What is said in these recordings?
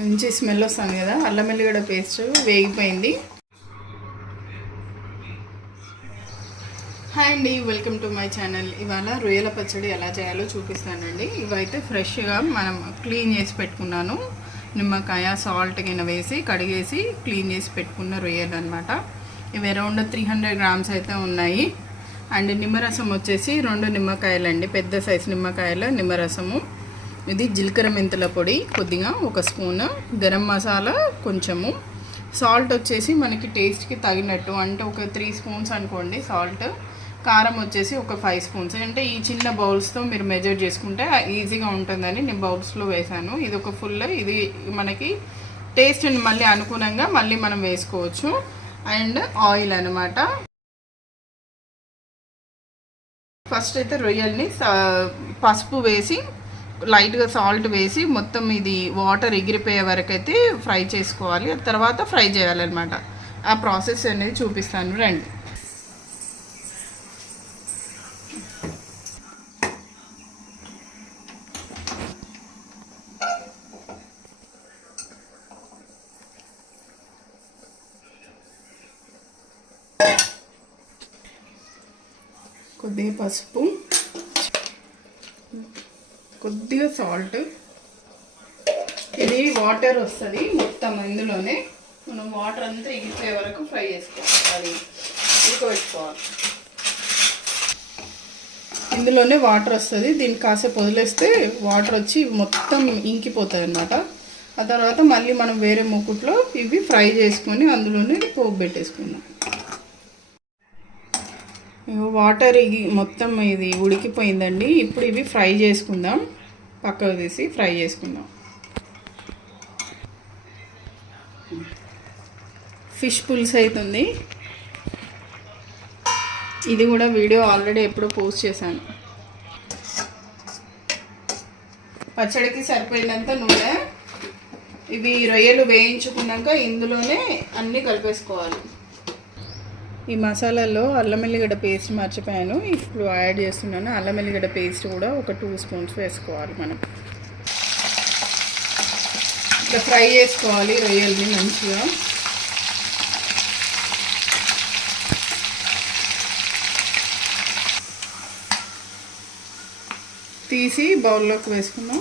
మంచి స్మెల్ వస్తుంది కదా. అల్లం వెల్లిగడ్డ పేస్ట్ వేగిపోయింది. హాయ్ అండి, వెల్కమ్ టు మై ఛానల్. ఇవాళ రొయ్యల పచ్చడి ఎలా చేయాలో చూపిస్తానండి. ఇవైతే ఫ్రెష్గా మనం క్లీన్ చేసి పెట్టుకున్నాను. నిమ్మకాయ సాల్ట్ గిన్నె వేసి కడిగేసి క్లీన్ చేసి పెట్టుకున్న రొయ్యలు అనమాట. ఇవి అరౌండ్ 300 గ్రామ్స్ అయితే ఉన్నాయి. అండ్ నిమ్మరసం వచ్చేసి 2 నిమ్మకాయలండి, పెద్ద సైజు నిమ్మకాయల నిమ్మరసము. ఇది జీలకర్ర మెంతుల పొడి కొద్దిగా 1 స్పూన్, గరం మసాలా కొంచెము, సాల్ట్ వచ్చేసి మనకి టేస్ట్కి తగినట్టు, అంటే ఒక 3 స్పూన్స్ అనుకోండి సాల్ట్. కారం వచ్చేసి ఒక 5 స్పూన్స్. అంటే ఈ చిన్న బౌల్స్తో మీరు మెజర్ చేసుకుంటే ఈజీగా ఉంటుందని నేను బౌల్స్లో వేసాను. ఇది ఒక ఫుల్, ఇది మనకి టేస్ట్ని మళ్ళీ అనుగుణంగా మళ్ళీ మనం వేసుకోవచ్చు. అండ్ ఆయిల్ అనమాట. ఫస్ట్ అయితే రొయ్యల్ని పసుపు వేసి లైట్గా సాల్ట్ వేసి మొత్తం ఇది వాటర్ ఎగిరిపోయే వరకు అయితే ఫ్రై చేసుకోవాలి. తర్వాత ఫ్రై చేయాలన్నమాట. ఆ ప్రాసెస్ అనేది చూపిస్తాను రండి. కొద్దిగా పసుపు, కొద్దిగా సాల్ట్. ఇది వాటర్ వస్తుంది మొత్తం, ఇందులోనే మనం వాటర్ అంతా ఎగిరిపోయే వరకు ఫ్రై చేసుకోవాలి, ఉడకబెట్టుకోవాలి. ఇందులోనే వాటర్ వస్తుంది. దీన్ని కాసేపు వదిలేస్తే వాటర్ వచ్చి మొత్తం ఇంకిపోతాయి అన్నమాట. ఆ తర్వాత మళ్ళీ మనం వేరే మూకుట్లో ఇవి ఫ్రై చేసుకొని అందులోనే పోపు పెట్టేసుకుందాం. వాటర్ మొత్తం ఇది ఉడికిపోయిందండి. ఇప్పుడు ఇవి ఫ్రై చేసుకుందాం, పక్కకు తీసి ఫ్రై చేసుకుందాం. ఫిష్ పులుసు అవుతుంది. ఇది కూడా వీడియో ఆల్రెడీ ఎప్పుడో పోస్ట్ చేశాను. పచ్చడికి సరిపోయినంత నూనె. ఇవి రొయ్యలు వేయించుకున్నాక ఇందులోనే అన్నీ కలిపేసుకోవాలి. ఈ మసాలాలో అల్లం వెల్లిగడ్డ పేస్ట్ మర్చిపోయాను, ఇప్పుడు యాడ్ చేస్తున్నాను. అల్లం వెల్లిగడ్డ పేస్ట్ కూడా ఒక 2 స్పూన్స్ వేసుకోవాలి. మనం ఇట్లా ఫ్రై చేసుకోవాలి రొయ్యల్ని మంచిగా. తీసి బౌల్లోకి వేసుకుందాం.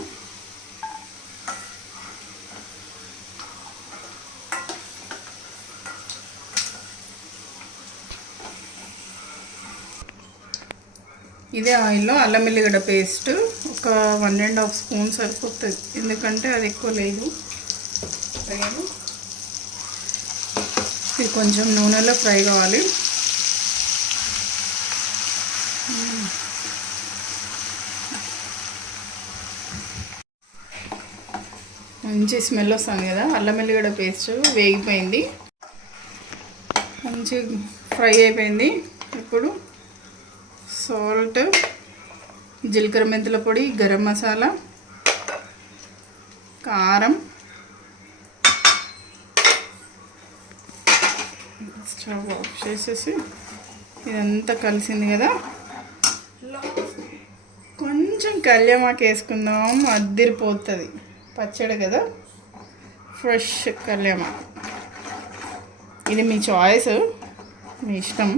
ఇదే ఆయిల్లో అల్లం వెల్లిగడ్డ పేస్ట్ ఒక 1.5 స్పూన్ సరిపోతుంది, ఎందుకంటే అది ఎక్కువ లేదు. ఇది కొంచెం నూనెలో ఫ్రై కావాలి. మంచి స్మెల్ వస్తుంది కదా. అల్లం వెల్లిగడ్డ పేస్ట్ వేగిపోయింది, మంచి ఫ్రై అయిపోయింది. ఇప్పుడు సాల్ట్, జీలకర్ర మెంతుల పొడి, గరం మసాలా, కారం, స్టవ్ ఆఫ్ చేసేసి ఇదంతా కలిసింది కదా. కొంచెం కళ్యామాకు వేసుకుందాం, అద్దిరిపోతుంది. పచ్చడి కదా, ఫ్రెష్ కళ్యామాకు. ఇది మీ చాయిస్, మీ ఇష్టం.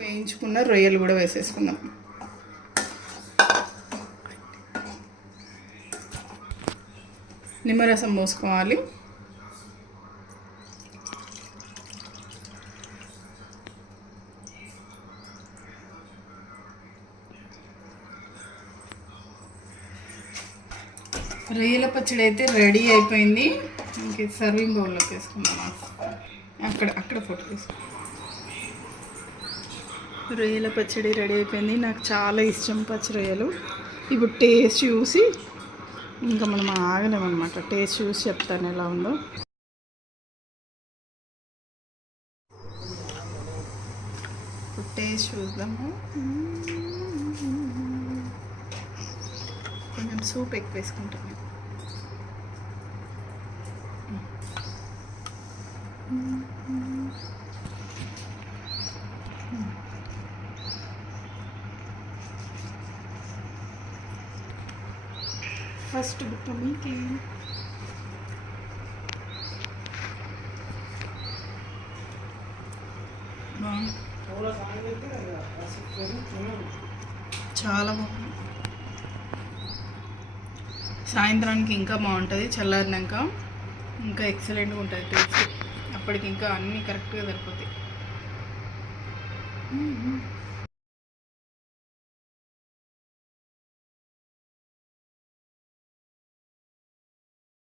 వేయించుకున్న రొయ్యలు కూడా వేసేసుకుందాం. నిమ్మరసం పోసుకోవాలి. రొయ్యల పచ్చడి అయితే రెడీ అయిపోయింది. ఇంక సర్వింగ్ బౌల్లోకి వేసుకుందాం. అక్కడ ఫోటో వేసుకుందాం. రొయ్యల పచ్చడి రెడీ అయిపోయింది. నాకు చాలా ఇష్టం పచ్చి రొయ్యలు. ఇప్పుడు టేస్ట్ చూసి ఇంకా మనం ఆగలేమన్నమాట. టేస్ట్ చూసి చెప్తాను ఎలా ఉందో. ఇప్పుడు టేస్ట్ చూద్దాము. కొంచెం సూప్ ఎక్కువ వేసుకుంటాను. ఫస్ట్ బుక్క మీకే. చాలా బాగుంది. సాయంత్రానికి ఇంకా బాగుంటుంది, చల్లారినాక ఇంకా ఎక్సలెంట్గా ఉంటుంది టేస్ట్. అప్పటికి ఇంకా అన్నీ కరెక్ట్గా సరిపోతాయి.